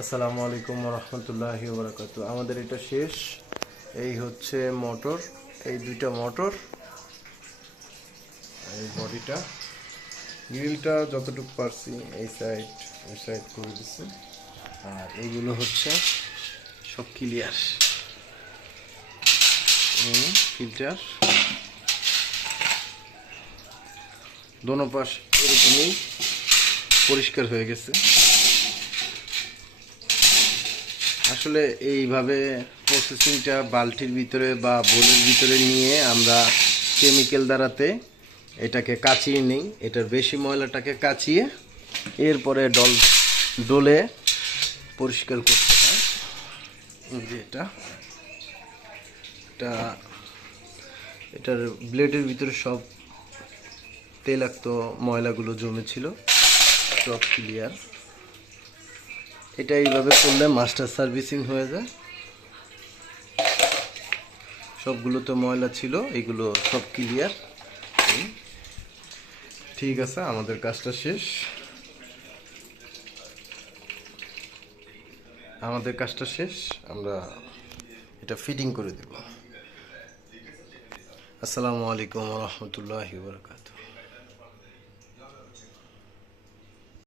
আসসালামু আলাইকুম রহমতুল্লাহি বারাকাতু। আমাদের এটা শেষ। এই হচ্ছে মোটর, এই দুইটা মোটর, এই বডিটা, গ্রিলটা যতটুকু পারছি এই সাইড ওই সাইড করে দিচ্ছি। আর এইগুলো হচ্ছে সব ক্লিয়ার, ফিল্টার দোনো পাশ এরকমই পরিষ্কার হয়ে গেছে। আসলে এইভাবে প্রসেসিংটা বালতির ভিতরে বা বোলের ভিতরে নিয়ে আমরা কেমিক্যাল দ্বারাতে এটাকে কাচিয়ে নিই। এটার বেশি ময়লাটাকে কাচিয়ে এরপরে ডোলে পরিষ্কার করতে হয়। যে এটা এটার ব্লেডের ভিতরে সব তৈলাক্ত ময়লাগুলো জমেছিল, সব ক্লিয়ার। এটা এইভাবে করলে মাস্টার সার্ভিসিং হয়ে যায়। সবগুলো তো ময়লা ছিল, এগুলো সব ক্লিয়ার। ঠিক আছে, আমাদের কাজটা শেষ। আমরা এটা ফিটিং করে দেব। আসসালামু আলাইকুম রহমতুল্লাহি ওয়া বারাকাতুহু।